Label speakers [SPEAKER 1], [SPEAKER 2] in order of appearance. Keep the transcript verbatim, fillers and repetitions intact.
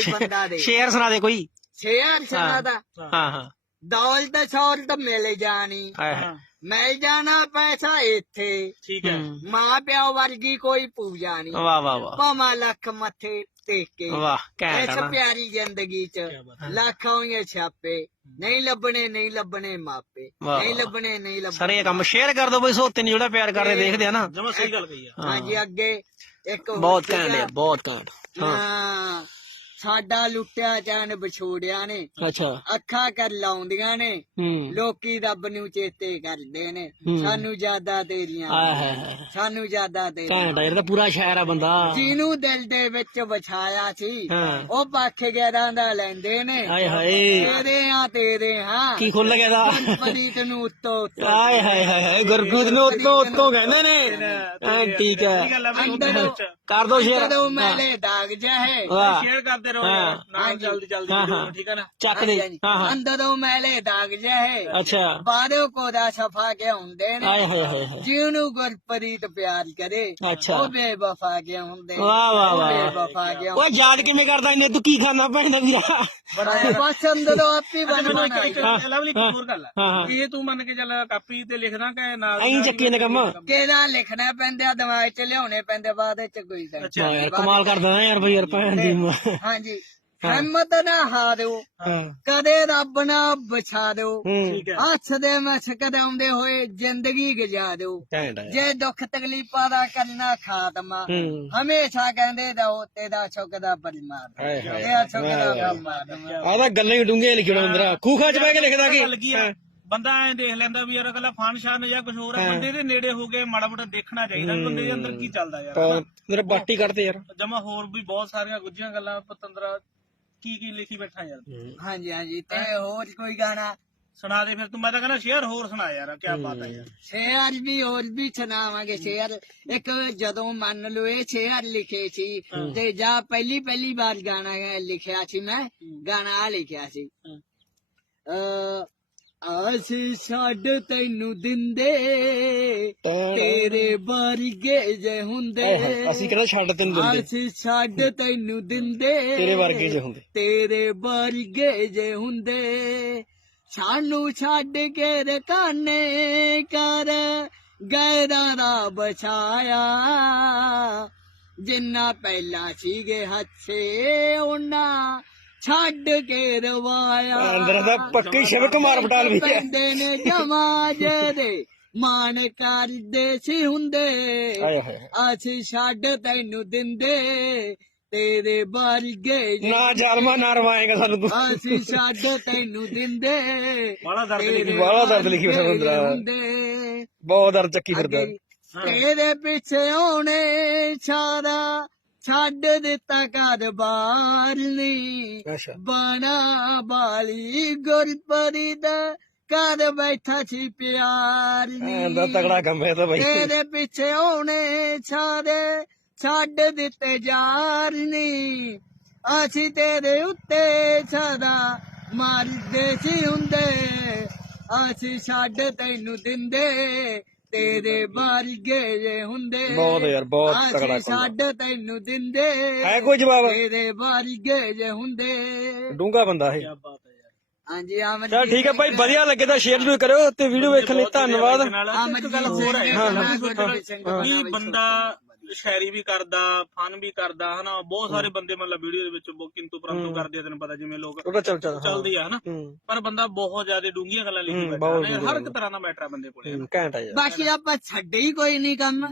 [SPEAKER 1] ਬੰਦਾ ਦੇ
[SPEAKER 2] ਸ਼ੇਰ ਸੁਣਾ ਦੇ ਕੋਈ।
[SPEAKER 1] ਸ਼ੇਰ ਸੁਣਾ ਦਾ
[SPEAKER 2] ਹਾਂ ਹਾਂ
[SPEAKER 1] ਦੌਲਤ ਸ਼ੌਲਤ ਮਿਲ ਜਾਣੀ
[SPEAKER 2] ਹਾਏ ਹਾਏ
[SPEAKER 1] ਮਿਲ ਜਾਣਾ ਪੈਸਾ ਇੱਥੇ
[SPEAKER 3] ਠੀਕ ਹੈ।
[SPEAKER 1] ਮਾਂ ਪਿਓ ਵਰਗੀ ਕੋਈ ਪੂਜਾ ਨਹੀਂ
[SPEAKER 2] ਵਾਹ ਵਾਹ ਵਾਹ
[SPEAKER 1] ਭਾਵੇਂ ਲੱਖ ਮੱਥੇ ਟੇਕ ਕੇ
[SPEAKER 2] ਵਾਹ ਘੈਂਟ
[SPEAKER 1] ਇਸ
[SPEAKER 2] ਆ ਨਾ।
[SPEAKER 1] ਪਿਆਰੀ ਜ਼ਿੰਦਗੀ ਚ ਲੱਖ ਹੋਈਏ ਛਾਪੇ ਨਹੀਂ ਲੱਭਣੇ ਨਹੀਂ ਲੱਭਣੇ ਮਾਪੇ
[SPEAKER 2] ਵਾਹ,
[SPEAKER 1] ਨਹੀਂ
[SPEAKER 2] ਵਾਹ।
[SPEAKER 1] ਲੱਭਣੇ ਨਹੀਂ ਲੱਭਣੇ
[SPEAKER 2] ਸਾਰੇ ਇਹ ਕੰਮ ਸ਼ੇਅਰ ਕਰ ਦੋ ਬਈ ਸੋਤੇ ਨੂੰ ਜਿਹੜਾ ਪਿਆਰ ਕਰਦੇ ਦੇਖਦੇ ਆ ਨਾ।
[SPEAKER 3] ਜਮਾ ਸਹੀ ਗੱਲ ਕਹੀ ਆ।
[SPEAKER 1] ਹਾਂਜੀ ਅੱਗੇ ਇੱਕ ਹੋਰ
[SPEAKER 2] ਬਹੁਤ
[SPEAKER 1] ਸੀਗਾ,
[SPEAKER 2] ਘੈਂਟ ਯਾਰ ਬਹੁਤ ਘੈਂਟ। ਹਾਂ
[SPEAKER 1] ਹਾਂ, ਸਾਡਾ ਲੁੱਟਿਆ ਚੈਨ ਵਿਛੋੜਿਆਂ ਨੇ
[SPEAKER 2] ਅੱਛਾ
[SPEAKER 1] ਅੱਖਾਂ ਕਰ ਲਾਉਂਦੀਆਂ ਨੇ
[SPEAKER 2] ਹੂੰ
[SPEAKER 1] ਲੋਕੀ ਰੱਬ ਨੂੰ ਚੇਤੇ ਕਰਦੇ ਨੇ
[SPEAKER 2] ਹੂੰ।
[SPEAKER 1] ਸਾਨੂੰ ਜ਼ਿਆਦਾ ਤੇਰੀਆਂ
[SPEAKER 2] ਆਏ ਹਾਏ ਹਾਏ
[SPEAKER 1] ਸਾਨੂੰ ਜ਼ਿਆਦਾ ਤੇਰੀਆਂ
[SPEAKER 2] ਘੈਂਟ ਆ ਯਾਰ, ਇਹ ਤਾਂ ਪੂਰਾ ਸ਼ਾਇਰ ਆ ਬੰਦਾ।
[SPEAKER 1] ਜਿਹਨੂੰ ਦਿਲ ਦੇ ਵਿੱਚ ਵਿਛਾਇਆ ਸੀ
[SPEAKER 2] ਹਾਂ
[SPEAKER 1] ਉਹ ਪੱਖ ਗਿਆਰਾਂ ਦਾ ਲੈਂਦੇ ਨੇ
[SPEAKER 2] ਆਏ ਹਾਏ
[SPEAKER 1] ਤੇਰੇ ਆ ਤੇਰੇ ਹਾਂ
[SPEAKER 2] ਕੀ ਖੁੱਲ ਗਿਆ ਦਾ।
[SPEAKER 1] ਪਰੀਤ ਨੂੰ ਉੱਤੋਂ ਉੱਤੋਂ
[SPEAKER 2] ਆਏ ਹਾਏ ਹਾਏ ਹਾਏ ਗੁਰਪ੍ਰੀਤ ਨੂੰ ਉੱਤੋਂ ਉੱਤੋਂ ਕਹਿੰਦੇ ਨੇ। ਐ ਠੀਕ ਹੈ
[SPEAKER 3] ਗੱਲ ਆ ਬਈ
[SPEAKER 1] ਅੰਦਰ
[SPEAKER 3] ਉਹਦੇ ਵਿੱਚ
[SPEAKER 2] ਕਰ ਦੋ ਸ਼ੇਅਰ।
[SPEAKER 1] ਜਦੋਂ ਮੈਲੇ ਦਾਗ ਜਹੇ
[SPEAKER 2] ਵਾਹ
[SPEAKER 3] ਸ਼ੇਅਰ ਕਰਦੇ ਰਹੋ ਯਾਰ, ਨਾਲ ਜਲਦੀ ਜਲਦੀ
[SPEAKER 2] ਹਾਂ,
[SPEAKER 3] video
[SPEAKER 2] ਹਾਂ।
[SPEAKER 3] ਨੂੰ, ਠੀਕ ਹੈ ਨਾ।
[SPEAKER 2] ਚੱਕ ਦੇ ਹਾਂ ਹਾਂ
[SPEAKER 1] ਅੰਦਰੋਂ ਮੈਲੇ ਦਾਗ ਜਹੇ
[SPEAKER 2] ਅੱਛਾ
[SPEAKER 1] ਬਾਹਰੋਂ ਕੋਦਾ ਸਫਾ ਕੇ ਹੁੰਦੇ
[SPEAKER 2] ਆਏ
[SPEAKER 1] ਨੇ
[SPEAKER 2] ਹਾਏ ਹਾਏ ਹਾਏ
[SPEAKER 1] ਜਿਹਨੂੰ ਗੁਰਪ੍ਰੀਤ ਪਿਆਰ ਕਰੇ
[SPEAKER 2] ਅੱਛਾ
[SPEAKER 1] ਉਹ ਬੇਵਫਾ ਕੇ ਹੁੰਦੇ ਨੇ।
[SPEAKER 2] ਵਾਹ ਵਾਹ
[SPEAKER 1] ਉਹ
[SPEAKER 2] ਵਾਹ
[SPEAKER 1] ਬੇਵਫਾ ਕੇ
[SPEAKER 2] ਓਏ ਯਾਦ ਕਿਵੇਂ ਕਰਦਾ ਇਹਨੇ ਤੂੰ ਕੀ ਖਾਣਾ ਭੈਣ ਦਾ ਵੀਰਾ।
[SPEAKER 1] ਬੜਾ ਬਸ ਅੰਦਰੋਂ ਆਪੀ ਬਣ
[SPEAKER 3] ਮੈਨੂੰ ਇੱਕ
[SPEAKER 1] ਬਣ
[SPEAKER 3] ਇੱਕ
[SPEAKER 1] ਆਈ
[SPEAKER 3] ਲਵਲੀ ਇੱਕ ਹੋਰ ਗੱਲ ਆ।
[SPEAKER 2] ਹਾਂ ਹਾਂ
[SPEAKER 3] ਇਹ ਤੂੰ ਮੰਨ ਕੇ ਚੱਲ ਕਾਪੀ ਤੇ ਲਿਖਦਾ ਕਿ ਨਾਲ
[SPEAKER 2] ਐਂ ਚੱਕੀ ਨੇ ਕੰਮ।
[SPEAKER 1] ਕਿਹਦਾ ਲਿਖਣਾ ਪੈਂਦਾ ਦਿਮਾਗ ਚ ਲਿਆਉਣੇ ਪੈਂਦੇ ਬਾਅਦ ਵਿੱਚ ਕੋਈ ਗੱਲ
[SPEAKER 3] ਅੱਛਾ
[SPEAKER 2] ਯਾਰ ਕਮਾਲ ਕਰਦਾ ਨਾ ਯਾਰ ਬਈ ਯਾਰ ਭੈਣ ਦੀ ਮਾਂ।
[SPEAKER 1] ਹਾਂਜੀ ਹਿੰਮਤ ਨਾ ਹਾਰਿਓ
[SPEAKER 2] ਹਾਂ
[SPEAKER 1] ਕਦੇ ਰੱਬ ਨਾ ਬਚਾ ਦਿਓ
[SPEAKER 2] ਹੂੰ
[SPEAKER 3] ਠੀਕ ਹੈ।
[SPEAKER 1] ਹੱਥ ਦੇ ਮਸ਼ਕ ਆਉਂਦੇ ਹੋਏ ਜ਼ਿੰਦਗੀ ਗੁਜ਼ਾਰਿਓ
[SPEAKER 2] ਘੈਂਟ ਆ ਯਾਰ।
[SPEAKER 1] ਜੇ ਦੁੱਖ ਤਕਲੀਫਾਂ ਦਾ ਕਰਨਾ ਖਾਤਮਾ
[SPEAKER 2] ਹੂੰ
[SPEAKER 1] ਹਮੇਸ਼ਾ ਕਹਿੰਦੇ ਰਹੋ ਤੇਰਾ ਸ਼ੁਕਰ ਪਰਮਾਤਮਾ
[SPEAKER 2] ਹਾਏ ਹਾਏ
[SPEAKER 1] ਤੇਰਾ ਸ਼ੁਕਰ ਪਰਮਾਤਮਾ
[SPEAKER 2] ਆਹ ਤਾਂ ਗੱਲਾਂ ਹੀ ਡੂੰਘੀਆਂ ਲਿਖਣਾ ਅੰਦਰ ਖੂਖਾ ਚ ਬਹਿ ਕੇ ਲਿਖਦਾ ਕੀ।
[SPEAKER 3] ਗੱਲ ਕੀ ਆ, ਬੰਦਾ ਐ ਦੇਖ ਲੈਂਦਾ ਵੀ ਯਾਰ ਅਗਲਾ ਫਨ ਸ਼ਨ ਜਾਂ ਕੁਝ ਹੋਰ ਆ, ਬੰਦੇ ਦੇ ਨੇੜੇ ਹੋ ਕੇ ਮਾੜਾ ਮੋਟਾ ਦੇਖਣਾ ਚਾਹੀਦਾ ਵੀ ਬੰਦੇ ਦੇ ਅੰਦਰ ਕੀ ਚੱਲਦਾ ਯਾਰ।
[SPEAKER 2] ਤੇਰੇ ਬਾਟੀ ਕਰਦੇ ਯਾਰ।
[SPEAKER 3] ਜਮਾ ਹੋਰ ਵੀ ਬਹੁਤ ਸਾਰੀਆਂ ਗੁੱਝੀਆਂ ਗੱਲਾਂ ਪਤੰਦਰਾ ਕੀ ਕੀ ਲਿਖੀ ਬੈਠਾ ਯਾਰ।
[SPEAKER 1] ਹਾਂਜੀ ਹਾਂਜੀ ਤੇ ਹੋਰ ਕੋਈ ਗਾਣਾ
[SPEAKER 3] ਸੁਣਾ ਦੇ ਫਿਰ ਤੂੰ। ਮੈਂ ਤਾਂ ਕਹਿੰਦਾ ਸ਼ੇਅਰ ਹੋਰ ਸੁਣਾ ਯਾਰ, ਕੀ ਬਾਤ ਹੈ ਯਾਰ।
[SPEAKER 1] ਸ਼ੇਰ ਵੀ ਹੋਰ ਵੀ ਸੁਣਾਵਾਂਗੇ ਸ਼ੇਰ ਇੱਕ ਜਦੋਂ ਮੰਨ ਲਓ ਇਹ ਸ਼ੇਰ ਲਿਖੇ ਸੀ ਤੇ ਜਾਂ ਪਹਿਲੀ ਪਹਿਲੀ ਵਾਰ ਗਾਣਾ ਲਿਖਿਆ ਸੀ ਮੈਂ ਗਾਣਾ ਆ ਲਿਖਿਆ ਸੀ ਅ ਅਸੀਂ ਛੱਡ ਤੈਨੂੰ ਦਿੰਦੇ ਤੇਰੇ ਵਰਗੇ ਜੇ ਹੁੰਦੇ
[SPEAKER 2] ਅਸੀਂ ਕਿਹੜਾ ਛੱਡ ਤੈਨੂੰ ਦਿੰਦੇ
[SPEAKER 1] ਅਸੀਂ ਛੱਡ ਤੈਨੂੰ ਦਿੰਦੇ
[SPEAKER 2] ਤੇਰੇ ਵਰਗੇ ਜੇ ਹੁੰਦੇ
[SPEAKER 1] ਤੇਰੇ ਵਰਗੇ ਜੇ ਹੁੰਦੇ ਸਾਨੂੰ ਛੱਡ ਕੇ ਰਕਾਨੇ ਕਰ ਗੈਰਾਂ ਦਾ ਬਚਾਇਆ ਜਿੰਨਾ ਪਹਿਲਾਂ ਸੀਗੇ ਹੱਥੇ ਉਹਨਾਂ ਛੱਡ ਕੇ ਰਵਾਇਆ
[SPEAKER 2] ਅੰਦਰ ਦਾ ਪੱਕੀ ਸ਼ਿਵ ਕੁਮਾਰ ਬਟਾਲ ਵੀ ਹੈ।
[SPEAKER 1] ਕਹਿੰਦੇ ਨੇ ਜਮਾਜੇ ਦੇ ਮਾਨ ਕਰਦੇ ਸੀ ਹੁੰਦੇ
[SPEAKER 2] ਆਏ ਹਾਏ
[SPEAKER 1] ਅਸੀਂ ਛੱਡ ਤੈਨੂੰ ਦਿੰਦੇ ਤੇਰੇ ਵਰਗੇ ਜੇ
[SPEAKER 2] ਨਾ ਜ਼ਾਲਮਾ ਨਾ ਰਵਾਏਗਾ ਸਾਨੂੰ ਤੂੰ।
[SPEAKER 1] ਅਸੀਂ ਛੱਡ ਤੈਨੂੰ ਦਿੰਦੇ
[SPEAKER 3] ਬੜਾ ਦਰਦ ਲਿਖੀ
[SPEAKER 1] ਤੇਰੇ
[SPEAKER 2] ਬਾਹਲਾ ਦਰਦ ਲਿਖੀ ਬੈਠਾ
[SPEAKER 1] ਵਰਗੇ
[SPEAKER 2] ਬੰਦਾ।
[SPEAKER 1] ਹੁੰਦੇ
[SPEAKER 2] ਬਹੁਤ ਦਰਦ ਚੱਕੀ ਫਿਰਦਾ।
[SPEAKER 1] ਤੇਰੇ ਪਿੱਛੇ ਆਉਣੇ ਸਾਰਾ ਛੱਡ ਦਿੱਤਾ ਘਰ-ਬਾਰ ਨੀ
[SPEAKER 2] ਅੱਛਾ
[SPEAKER 1] ਬਣਾ ਬਾਲੀ ਗੁਰਪ੍ਰੀਤ ਘਰ ਬੈਠਾ ਸੀ ਪਿਆਰ
[SPEAKER 2] ਇਹਦਾ
[SPEAKER 1] ਨੀ
[SPEAKER 2] ਤਗੜਾ ਕੰਮ ਹੈ ਤਾਂ ਬਈ।
[SPEAKER 1] ਤੇਰੇ ਪਿੱਛੇ ਆਉਣੇ ਸਾਰੇ ਛੱਡ ਦਿੱਤੇ ਯਾਰ ਨੀ ਅਸੀਂ ਤੇਰੇ ਉੱਤੇ ਸਦਾ ਮਰਦੇ ਸੀ ਹੁੰਦੇ ਅਸੀਂ ਛੱਡ ਤੈਨੂੰ ਦਿੰਦੇ ਤੇਰੇ ਵਰਗੇ ਜੇ ਹੁੰਦੇ
[SPEAKER 2] ਬਹੁਤ ਯਾਰ ਬਹੁਤ ਤਗੜਾ
[SPEAKER 1] ਅਸੀਂ
[SPEAKER 2] ਕੰਮ
[SPEAKER 1] ਛੱਡ ਤੈਨੂੰ ਦਿੰਦੇ
[SPEAKER 2] ਹੈ ਕੋਈ ਜਵਾਬ।
[SPEAKER 1] ਤੇਰੇ ਵਰਗੇ ਜੇ ਹੁੰਦੇ
[SPEAKER 2] ਡੂੰਗਾ ਬੰਦਾ ਇਹ।
[SPEAKER 3] ਕੀ ਬਾਤ ਹੈ ਯਾਰ।
[SPEAKER 1] ਹਾਂਜੀ ਆਮਨ
[SPEAKER 2] ਚਲ ਠੀਕ ਹੈ ਭਾਈ ਵਧੀਆ ਲੱਗੇ ਤਾਂ ਸ਼ੇਅਰ ਜ਼ਰੂਰ ਕਰਿਓ ਤੇ ਵੀਡੀਓ ਵੇਖਣ ਲਈ ਧੰਨਵਾਦ।
[SPEAKER 3] ਇੱਕ ਗੱਲ ਹੋਰ ਹੈ
[SPEAKER 2] ਹਾਂ, ਹਾਂ,
[SPEAKER 3] ਵੀ ਬੰਦਾ ਸ਼ਾਇਰੀ ਵੀ ਕਰਦਾ ਫਨ ਵੀ ਕਰਦਾ ਹਨਾ। ਬਹੁਤ ਸਾਰੇ ਬੰਦੇ ਮਤਲਬ ਵੀਡੀਓ ਦੇ ਵਿੱਚ ਕਿੰਤੂ ਪਰੰਤੂ ਕਰਦੇ ਆ, ਤੈਨੂੰ ਪਤਾ ਜਿਵੇਂ ਲੋਕ
[SPEAKER 2] ਉਹਦਾ ਚੱਲ ਚੱਲ
[SPEAKER 3] ਚੱਲਦੀ ਆ ਹਨਾ।
[SPEAKER 2] ਹੂੰ
[SPEAKER 3] ਪਰ ਬੰਦਾ ਬਹੁਤ ਜ਼ਿਆਦਾ ਡੂੰਘੀਆਂ ਗੱਲਾਂ ਲਿਖੀ
[SPEAKER 2] ਹੂੰ,
[SPEAKER 3] ਬੈਠਾ
[SPEAKER 2] ਬਹੁਤ
[SPEAKER 3] ਹਨਾ। ਹਰ ਇੱਕ ਤਰ੍ਹਾਂ ਦਾ ਮੈਟਰ ਆ ਬੰਦੇ ਕੋਲੇ।
[SPEAKER 2] ਹੂੰ, ਘੈਂਟ ਆ ਯਾਰ।
[SPEAKER 1] ਬਾਕੀ ਆਪਾਂ ਛੱਡੇ ਹੀ ਕੋਈ ਨਹੀਂ ਕੰਮ